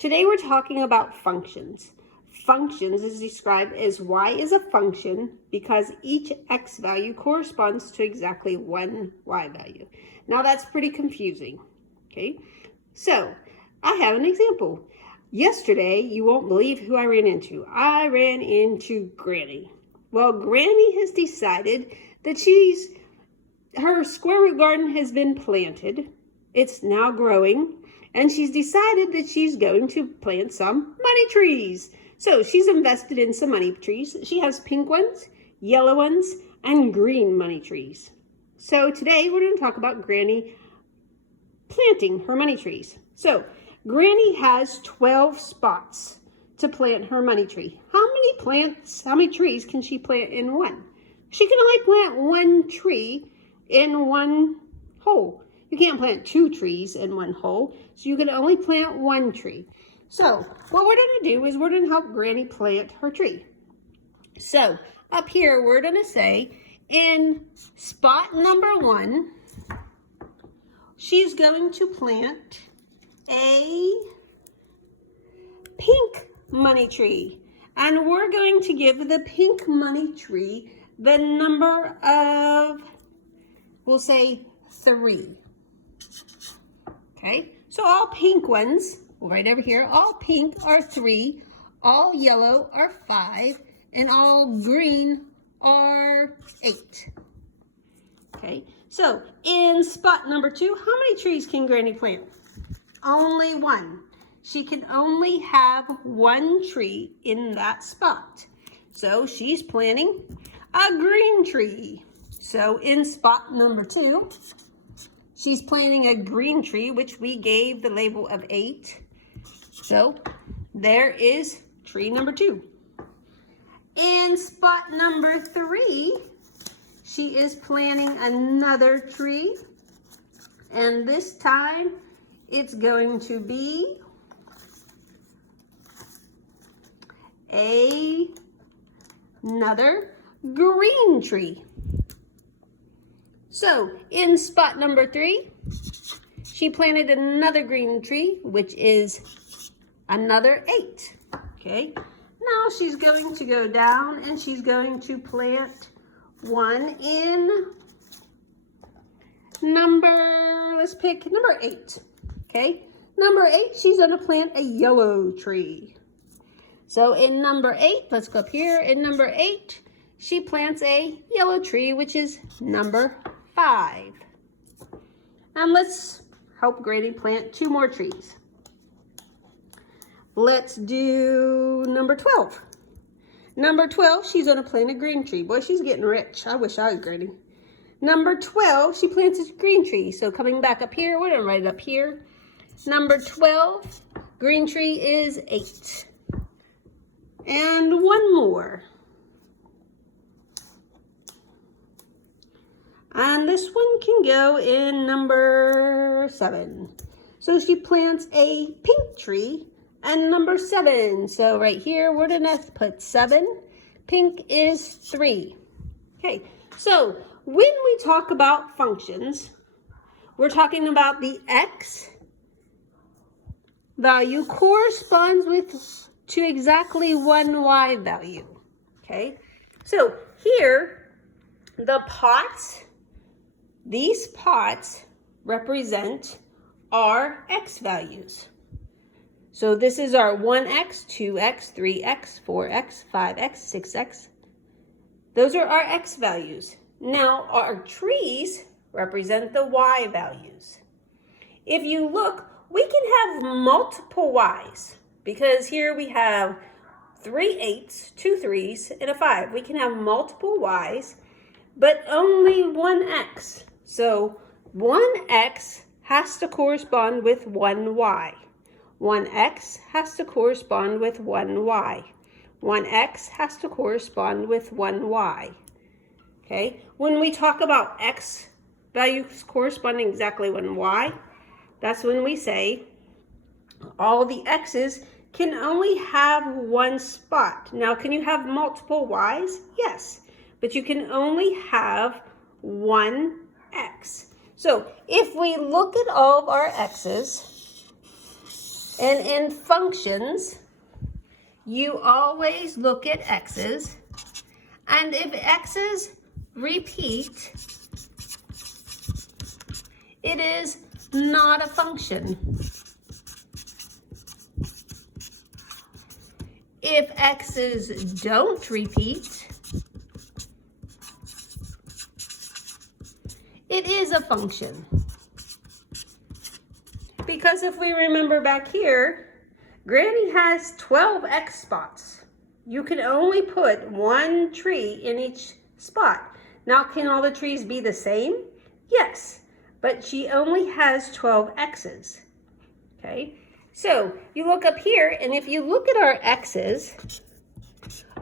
Today we're talking about functions. Functions is described as y is a function because each x value corresponds to exactly one y value. Now that's pretty confusing, okay? So I have an example. Yesterday, you won't believe who I ran into. I ran into Granny. Well, Granny has decided that her square root garden has been planted. It's now growing. And she's decided that she's going to plant some money trees. So she's invested in some money trees. She has pink ones, yellow ones, and green money trees. So today we're going to talk about Granny planting her money trees. So Granny has 12 spots to plant her money tree. How many trees can she plant in one? She can only plant one tree in one hole. You can't plant two trees in one hole, so you can only plant one tree. So what we're going to do is we're going to help Granny plant her tree. So up here, we're going to say in spot number 1, she's going to plant a pink money tree. And we're going to give the pink money tree the number of, we'll say 3. Okay, so all pink ones, right over here, all pink are 3, all yellow are 5, and all green are 8. Okay, so in spot number 2, how many trees can Granny plant? Only 1. She can only have 1 tree in that spot. So she's planting a green tree. So in spot number 2, she's planting a green tree, which we gave the label of 8. So there is tree number 2. In spot number 3, she is planting another tree. And this time it's going to be another green tree. So in spot number 3, she planted another green tree, which is another 8. Okay, now she's going to go down and she's going to plant one in let's pick number 8. Okay, number 8, she's going to plant a yellow tree. So in number 8, let's go up here. In number 8, she plants a yellow tree, which is number 5. And let's help Granny plant 2 more trees. Let's do number 12. Number 12, she's going to plant a green tree. Boy, she's getting rich. I wish I was Granny. Number 12, she plants a green tree. So coming back up here, we're going to write it up here. Number 12, green tree is 8. And one more. And this one can go in number 7. So she plants a pink tree and number 7. So right here, we're going to put 7. Pink is 3. Okay, so when we talk about functions, we're talking about the x value corresponds to exactly one y value. Okay, so here, these pots represent our x values. So this is our 1x, 2x, 3x, 4x, 5x, 6x. Those are our x values. Now our trees represent the y values. If you look, we can have multiple y's because here we have 3 8s, 2 3s, and a 5. We can have multiple y's, but only one x. So 1x has to correspond with 1y. 1x has to correspond with 1y. 1x has to correspond with 1y. Okay, when we talk about x values corresponding exactly 1y, that's when we say all the x's can only have one spot. Now, can you have multiple y's? Yes, but you can only have one x. So if we look at all of our x's, And in functions, you always look at x's. And if x's repeat, it is not a function. If x's don't repeat, it is a function. Because if we remember back here, Granny has 12 X spots. You can only put one tree in each spot. Now, can all the trees be the same? Yes, but she only has 12 X's. Okay, so you look up here, and if you look at our X's,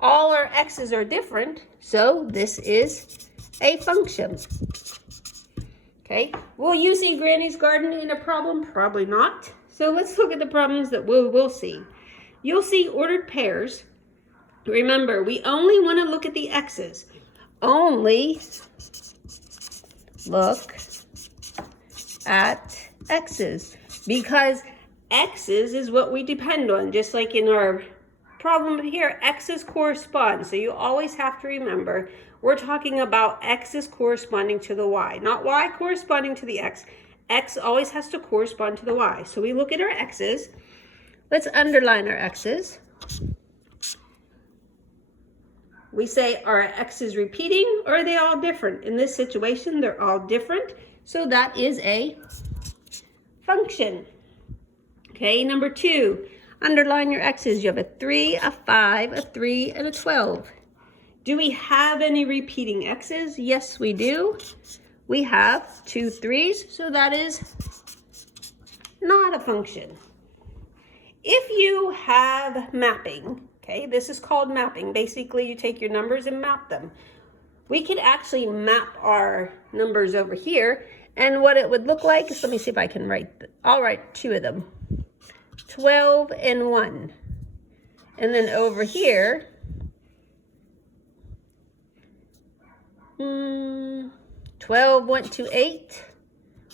all our X's are different, so this is a function. Okay, will you see Granny's garden in a problem? Probably not. So let's look at the problems that we'll see. You'll see ordered pairs. Remember, we only want to look at the X's. Only look at X's, because X's is what we depend on. Just like in our problem here, X's correspond. So you always have to remember, we're talking about X's corresponding to the Y, not Y corresponding to the X. X always has to correspond to the Y. So we look at our X's. Let's underline our X's. We say, are X's repeating or are they all different? In this situation, they're all different. So that is a function. Okay, number 2, underline your X's. You have a 3, a 5, a 3, and a 12. Do we have any repeating X's? Yes, we do. We have 2 3s, so that is not a function. If you have mapping, okay, this is called mapping. Basically, you take your numbers and map them. We could actually map our numbers over here, and what it would look like is, let me see if I can write, I'll write 2 of them. 12 and 1. And then over here, 12 went to 8,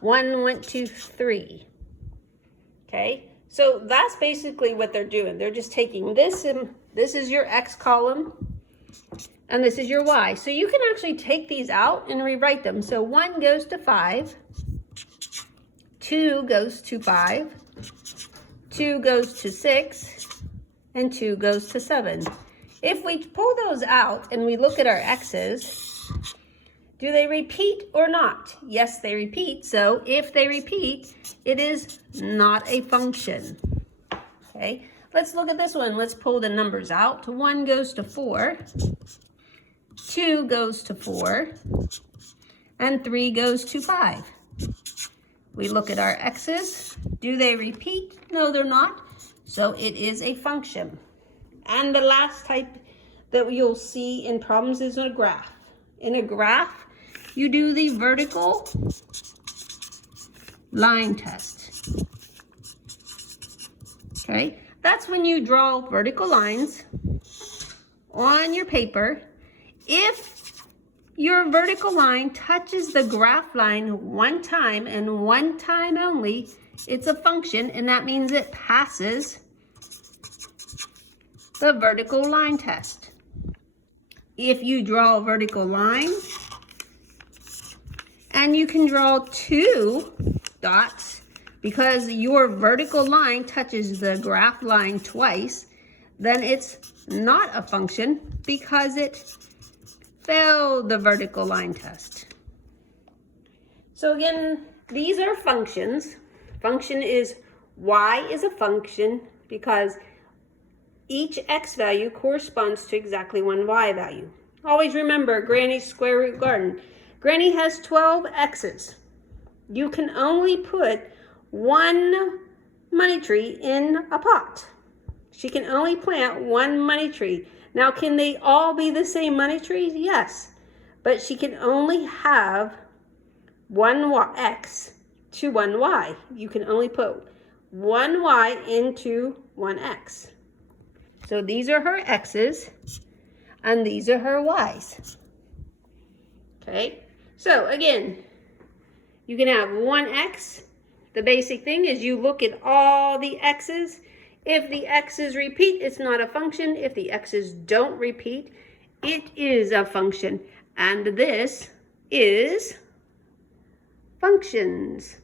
1 went to 3. Okay, so that's basically what they're doing. They're just taking this, and this is your X column, and this is your Y. So you can actually take these out and rewrite them. So 1 goes to 5, 2 goes to 5, 2 goes to 6, and 2 goes to 7. If we pull those out and we look at our X's, do they repeat or not? Yes, they repeat. So if they repeat, it is not a function. Okay, let's look at this one. Let's pull the numbers out. 1 goes to 4, 2 goes to 4, and 3 goes to 5. We look at our X's. Do they repeat? No, they're not. So it is a function. And the last type that you'll see in problems is a graph. In a graph, you do the vertical line test. Okay, that's when you draw vertical lines on your paper. If your vertical line touches the graph line one time and one time only, it's a function, and that means it passes the vertical line test. If you draw a vertical line and you can draw 2 dots because your vertical line touches the graph line twice, then it's not a function because it failed the vertical line test. So again, these are functions. Function is, Y is a function because each X value corresponds to exactly one Y value. Always remember Granny's square root garden. Granny has 12 X's. You can only put one money tree in a pot. She can only plant one money tree. Now, can they all be the same money trees? Yes, but she can only have one X to one Y. You can only put one Y into one X. So these are her X's, and these are her Y's. Okay, so again, you can have one X The basic thing is you look at all the x's. If the x's repeat, it's not a function. If the x's don't repeat, it is a function. And this is functions.